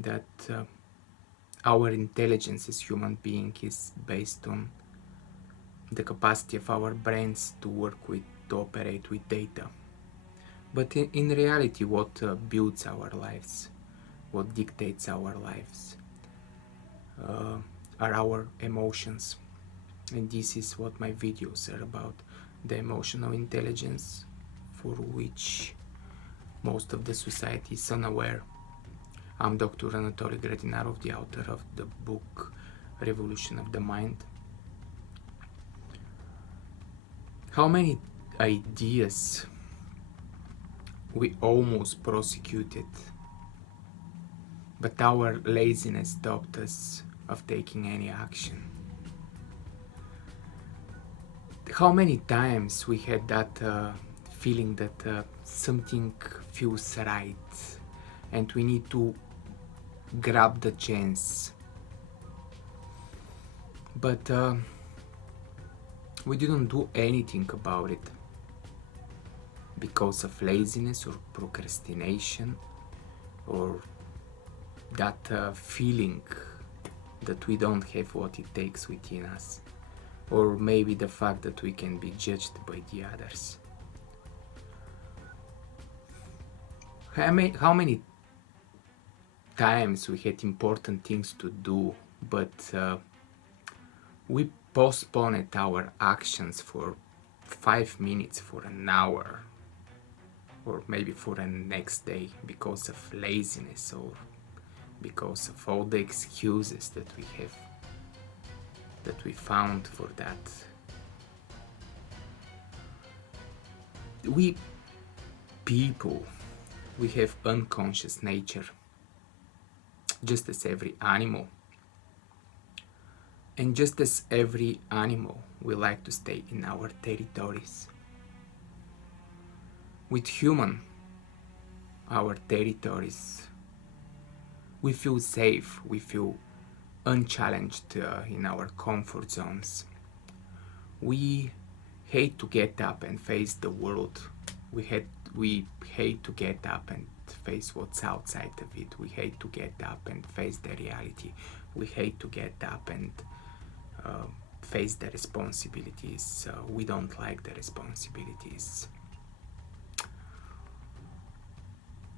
that our intelligence as human being is based on the capacity of our brains to work with, to operate with data. But in reality, what builds our lives, what dictates our lives, are our emotions. And this is what my videos are about, the emotional intelligence for which most of the society is unaware. I'm Dr. Anatoli Gradinarov, the author of the book Revolution of the Mind. How many ideas we almost prosecuted, but our laziness stopped us of taking any action. How many times we had that feeling that something feels right and we need to grab the chance, but we didn't do anything about it because of laziness or procrastination, or that feeling that we don't have what it takes within us, or maybe the fact that we can be judged by the others. How many times we had important things to do, but we postponed our actions for 5 minutes, for an hour, or maybe for the next day because of laziness or because of all the excuses that we have, that we found for that. We people, we have unconscious nature, just as every animal. And just as every animal, we like to stay in our territories. With human, our territories, we feel safe, we feel unchallenged in our comfort zones. We hate to get up and face the world. We hate to get up and face what's outside of it. We hate to get up and face the reality. We hate to get up and face the responsibilities. We don't like the responsibilities.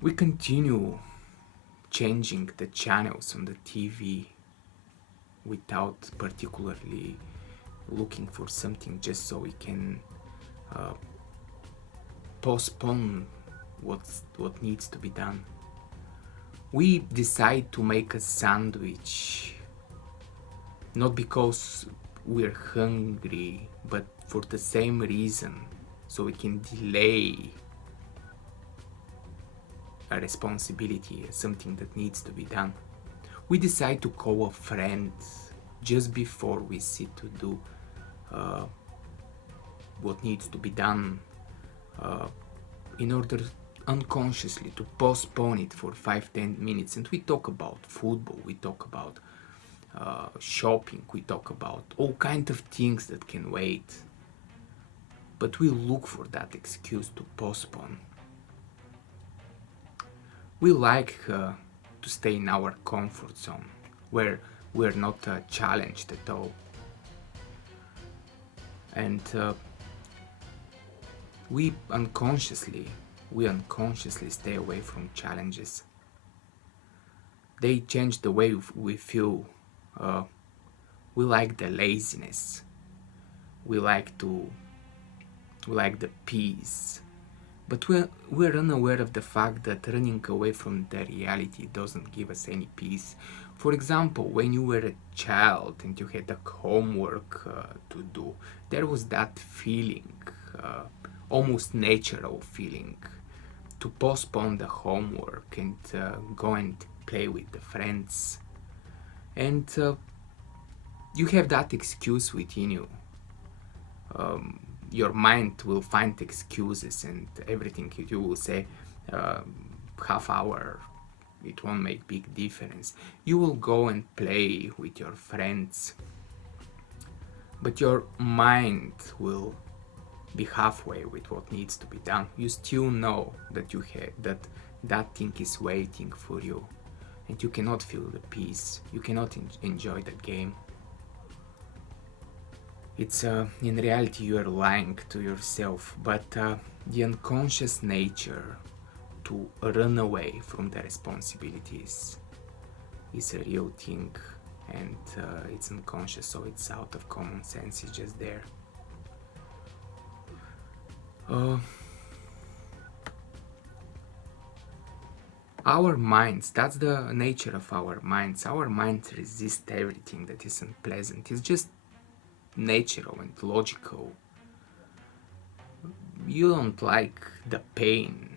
We continue changing the channels on the TV without particularly looking for something, just so we can postpone what needs to be done. We decide to make a sandwich not because we're hungry, but for the same reason, so we can delay a responsibility, something that needs to be done. We decide to call a friend just before we sit to do what needs to be done, in order unconsciously to postpone it for 5-10 minutes. And we talk about football, we talk about shopping, we talk about all kinds of things that can wait, but we look for that excuse to postpone. We like to stay in our comfort zone where we're not challenged at all, and we unconsciously stay away from challenges. They change the way we feel. We like the laziness, we like the peace, but we're unaware of the fact that running away from the reality doesn't give us any peace. For example, when you were a child and you had a homework to do, there was that feeling, almost natural feeling, to postpone the homework and go and play with the friends. And you have that excuse within you. Your mind will find excuses and everything. You will say, half hour, it won't make big difference. You will go and play with your friends, but your mind will be halfway with what needs to be done. You still know that that thing is waiting for you. and you cannot feel the peace, you cannot enjoy the game. It's in reality you are lying to yourself, but the unconscious nature to run away from the responsibilities is a real thing, and it's unconscious, so it's out of common sense, it's just there. Our minds, that's the nature of our minds. Our minds resist everything that is unpleasant. It's just natural and logical. You don't like the pain,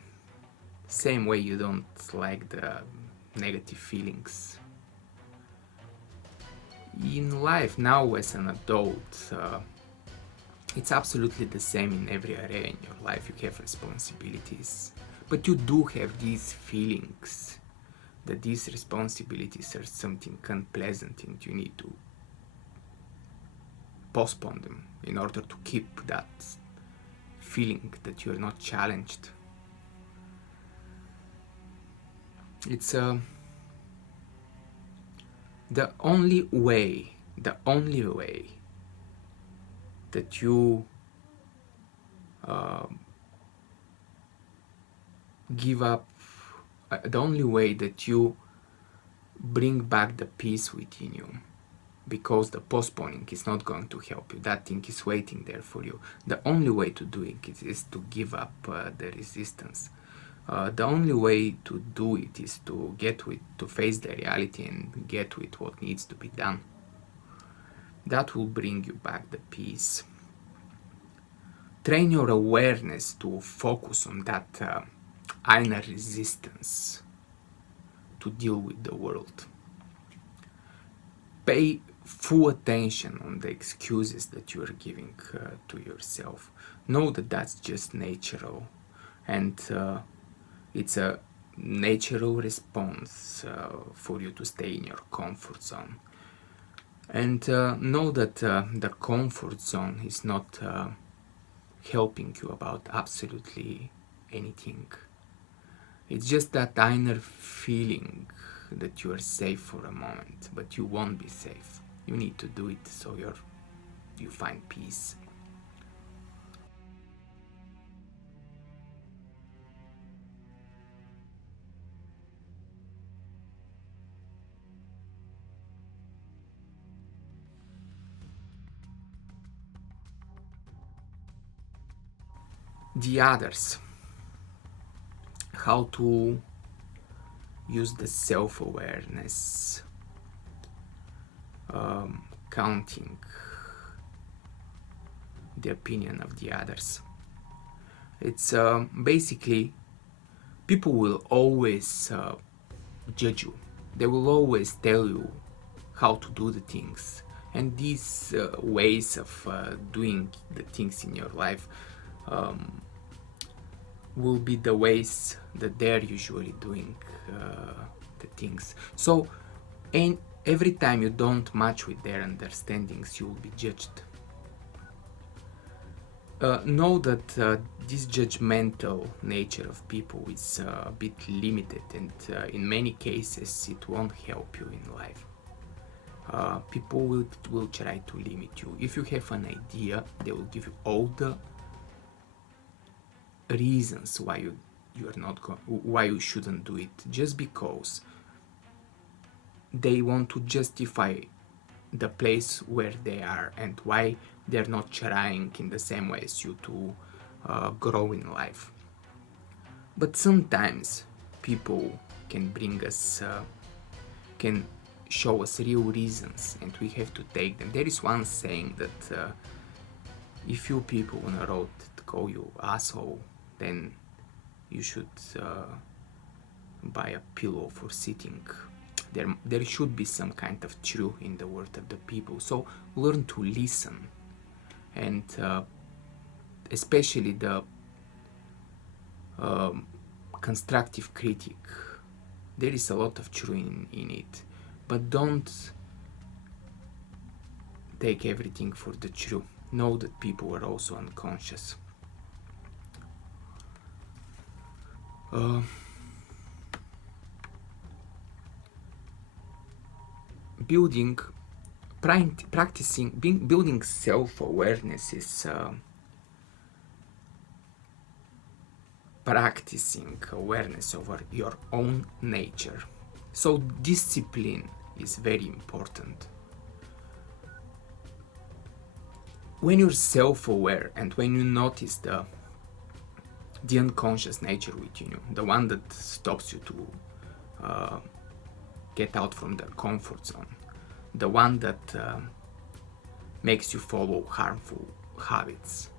same way you don't like the negative feelings. In life now as an adult, it's absolutely the same in every area in your life. You have responsibilities, but you do have these feelings that these responsibilities are something unpleasant and you need to postpone them in order to keep that feeling that you're not challenged. It's the only way that you give up, the only way that you bring back the peace within you, because the postponing is not going to help you. That thing is waiting there for you. The only way to do it is to give up the resistance. The only way to do it is to face the reality and get with what needs to be done. That will bring you back the peace. Train your awareness to focus on that inner resistance to deal with the world. Pay full attention on the excuses that you are giving to yourself. Know that that's just natural, and it's a natural response for you to stay in your comfort zone. And know that the comfort zone is not helping you about absolutely anything. It's just that inner feeling that you are safe for a moment, but you won't be safe. You need to do it so you find peace. The others. How to use the self-awareness, counting the opinion of the others. It's basically, people will always judge you. They will always tell you how to do the things, and these ways of doing the things in your life will be the ways that they're usually doing the things. So, and every time you don't match with their understandings, you will be judged. Know that this judgmental nature of people is a bit limited, and in many cases it won't help you in life. People will try to limit you. If you have an idea, they will give you all the reasons why why you shouldn't do it, just because they want to justify the place where they are and why they're not trying in the same way as you to grow in life. But sometimes people can bring us can show us real reasons, and we have to take them. There is one saying that if you people on a road call you asshole, then you should buy a pillow for sitting. There should be some kind of truth in the word of the people. So learn to listen, and especially the constructive critic. There is a lot of truth in it, but don't take everything for the truth. Know that people are also unconscious. building, practicing, building self-awareness is practicing awareness over your own nature. So discipline is very important. When you're self-aware and when you notice the unconscious nature within you, the one that stops you to get out from the comfort zone, the one that makes you follow harmful habits,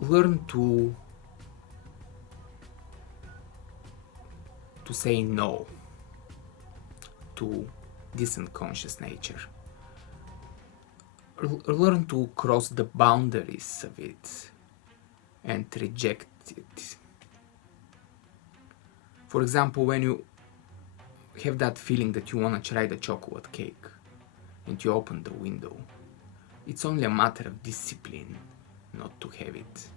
learn to say no to this unconscious nature. Learn to cross the boundaries of it and reject it. For example, when you have that feeling that you want to try the chocolate cake and you open the window, it's only a matter of discipline not to have it.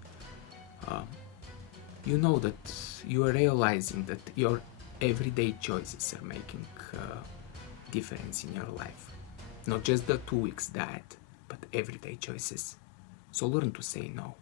You know that you are realizing that your everyday choices are making a difference in your life. Not just the 2 weeks diet, but everyday choices. So learn to say no.